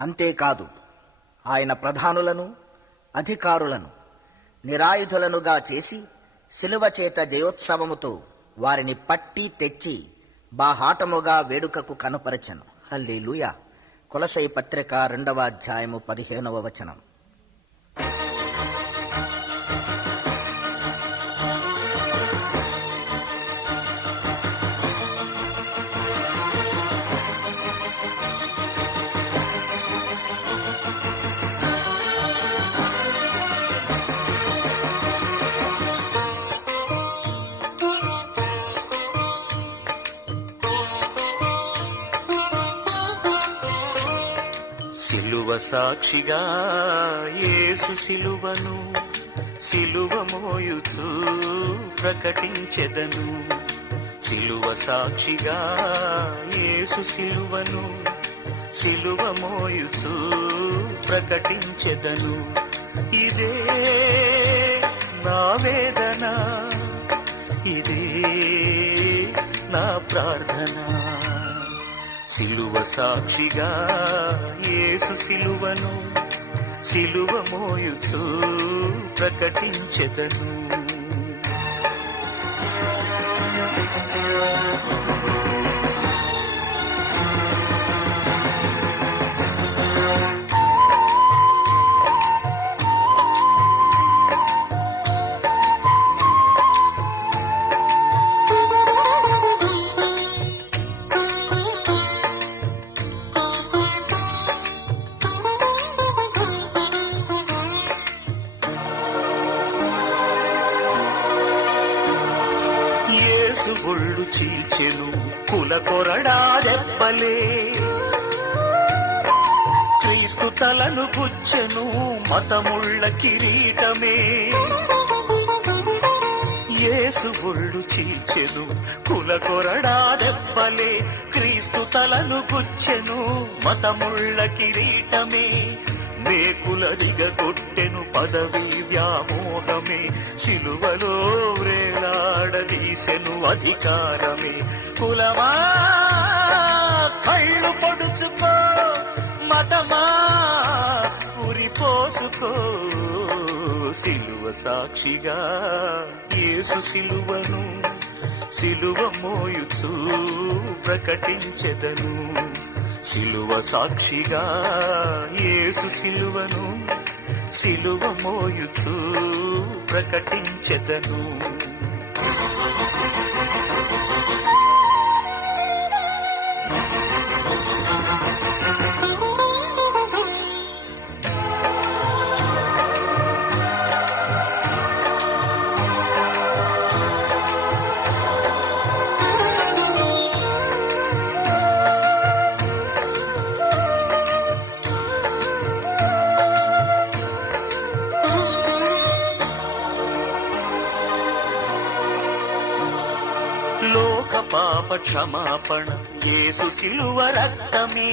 అంతేకాదు ఆయన ప్రధానులను అధికారులను నిరాయుధులనుగా చేసి శిలువ చేత జయోత్సవముతో వారిని పట్టి తెచ్చి బాహాటముగా వేడుకకు కనపరచెను. హల్లెలూయా. కొలసై పత్రిక 2వ అధ్యాయము 15వ వచనం. సిలువ సాక్షిగా యేసు సిలువను సిలువ మోయుచు ప్రకటించెదను. సిలువ సాక్షిగా యేసు సిలువను సిలువ మోయుచు ప్రకటించెదను. ఇదే నా వేదన, ఇదే నా ప్రార్థన. సిలువ సాక్షిగా యేసు సిలువను సిలువ మోయుచు ప్రకటించెదను. ఒళ్ళు చీల్చెను కుల కొరడా దెబ్బలే, క్రీస్తు తలను గుచ్చెను మతముళ్ళ కిరీటమే. యేసు ఒళ్ళు చీల్చెను కుల కొరడా దెబ్బలే, క్రీస్తు తలను గుచ్చెను మతముళ్ళ కిరీటమే. మేకుల దిగగొట్టెను పదవి వ్యామోహమే, సిలువలో వ్రేలాడదీసెను అధికారమే. కులమా కళ్ళు పొడుచుకో, మతమా ఉరిపోసుకో. సిలువ సాక్షిగా యేసు సిలువను సిలువ మోయుచు ప్రకటించెదను. సిలువ సాక్షిగా యేసు సిలువను సిలువ మోయుచు ప్రకటించెదను. లోక పాప క్షమాపణ యేసు సిలువ రక్తమే,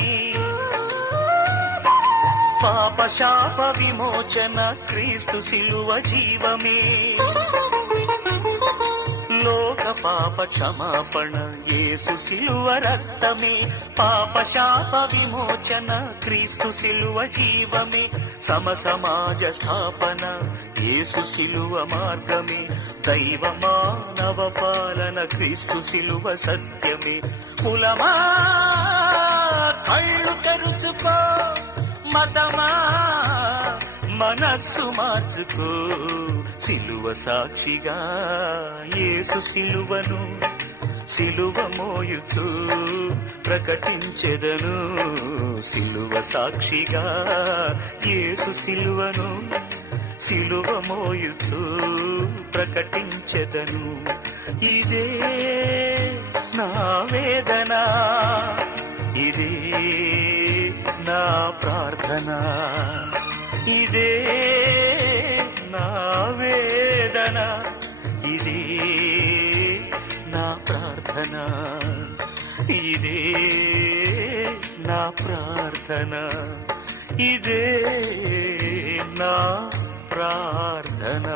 పాప శాప విమోచన క్రీస్తు సిలువ జీవమే. లోక పాప క్షమాపణ యేసు సిలువ రక్తమే, పాప శాప విమోచన క్రీస్తు సిలువ జీవమే. సమ సమాజ స్థాపన యేసు సిలువ మార్గమే, దైవ మానవ పాలన క్రీస్తు సిలువ సత్యమే. కులమా కళ్ళు తెరుచుకో, మతమా మనస్సు మార్చుకో. సిలువ సాక్షిగా యేసు సిలువను సిలువ మోయుచు ప్రకటించెదను. సిలువ సాక్షిగా యేసు సిలువను సిలువ మోయుచు ప్రకటించెదను. ఇదే నా వేదన, ఇదే నా ప్రార్థన. ఇదే నా వేదన, ఇదే నా ప్రార్థన. ఇదే నా ప్రార్థన, ఇదే నా ప్రార్థన.